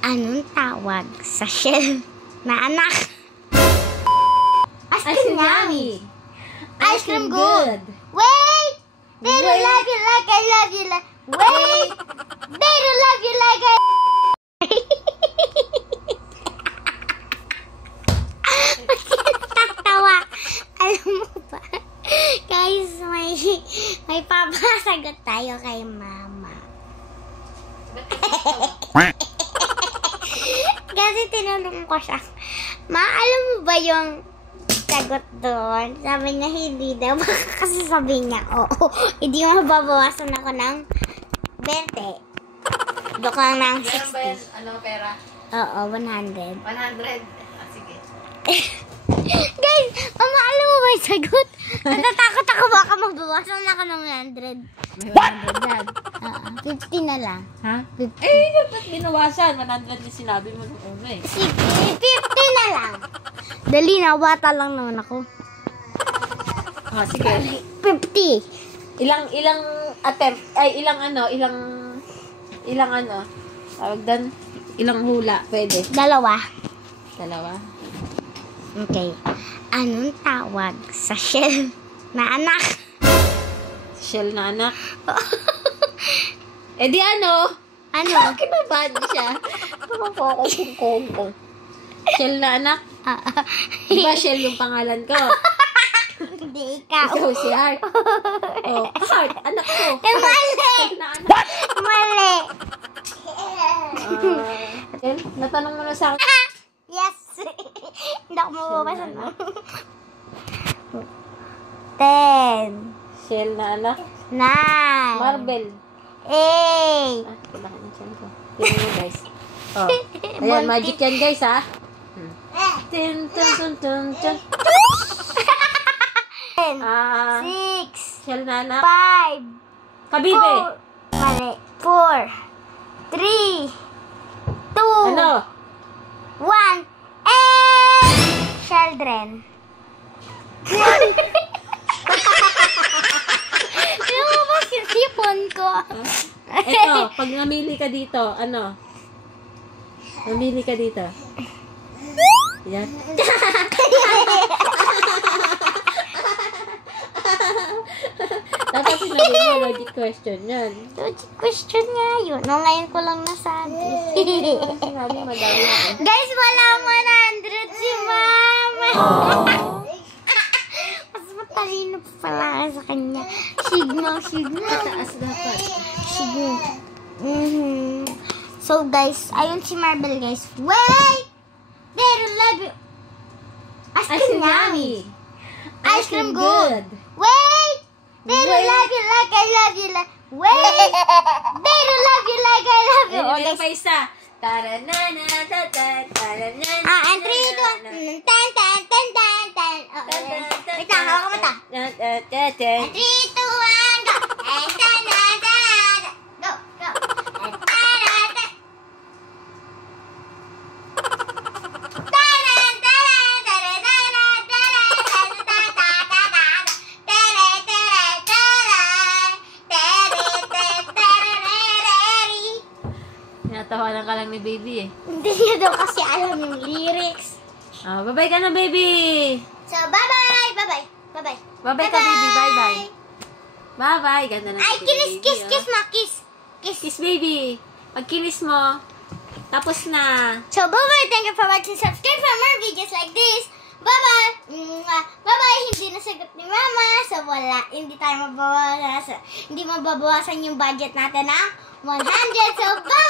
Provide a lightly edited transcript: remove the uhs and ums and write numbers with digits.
Anong tawag sa shell na anak? Ice cream yummy. Ice cream good. Wait! They don't love you like I love you like... Wait! They don't love you like I... Tatawa. Alam mo ba? Guys, may papasagot tayo kay mama. Kasi tinanong ko siya, Ma, alam mo ba yung sagot doon? Sabi niya, hindi daw. Kasi sabi niya, oo. Hindi mababawasan ako ng 20. Doon lang ng 60. Meron ba yan, pera? Oo, 100. 100? Ah, sige. Guys, mama, alam mo ba yung sagot? Natatakot ako baka mabawasan ako ng 100. May 100 yan. 50 na lang. Ha? 50. Ba't binawasan? 100 yung sinabi mo nung una eh. Sige, 50 na lang. Dali na, bata lang naman ako. Ah, sige. 50. Ilang attempt, ay ilang tawag doon, ilang hula, pwede. Dalawa. Okay. Anong tawag sa shell na anak? Shell na anak? Eh di ano? Ano? Kinabad siya. Kung. Shell na anak? Di ba Shell yung pangalan ko? Hindi ikaw. Ikaw si Art. Oh, Art, anak ko. Mali! Shell na anak. Mali! Shell, natanong mo na sa akin. Yes! Hindi ako mababasa na. 10. Shell na anak? 9. Marble. 8. Ah, kailangan yung Shell ko. Tingnan mo guys. Oh. Ayan, magic yan guys ha. Tin, tun, tun, tun, tun. 6. Shell na anak? 5. Kabibe. 4. Mali. 4. 3. 2. Ano? 1. And children. Lumabas yung sipon ko. Eto, pag namili ka dito, ano? Namili ka dito. Yan. Dapat sinabi mo, logic question yan. Logic question nga yun. No, ngayon ko lang nasabi. Sinabi, madami na eh. Guys, wala 100 si Mama. Mas matalino pa pala sa kanya. Signal. Taas dapat. Signal. So guys, ayun si Marble guys. Wait! They don't love you. Ice cream yummy. Ice cream good. Wait! They don't love you like I love you like. Wait! They don't love you like I love you. Meron pa isa. Taranana, taranana. And 3, 2, 1. Ten. Wait lang, hawak mo ta. And 3, 2, 1, go. And go. Tinatawanan ka lang ni baby eh. Hindi niya daw kasi alam yung lyrics. Oh, bye-bye ka na baby. So, bye-bye! Bye-bye! Bye-bye! Bye-bye ka baby, bye-bye. Bye-bye, ganda na Ay, si kiss, baby, kiss, oh. kiss, ma, kiss. Kiss. Kiss baby. Pag-kiss mo, tapos na. So, bye-bye! Thank you for watching. Subscribe for more videos like this. Bye-bye! Bye-bye! Hindi nasagot ni Mama. So, wala. Hindi tayo mababawasan. Hindi mababawasan yung budget natin na 100. So, bye!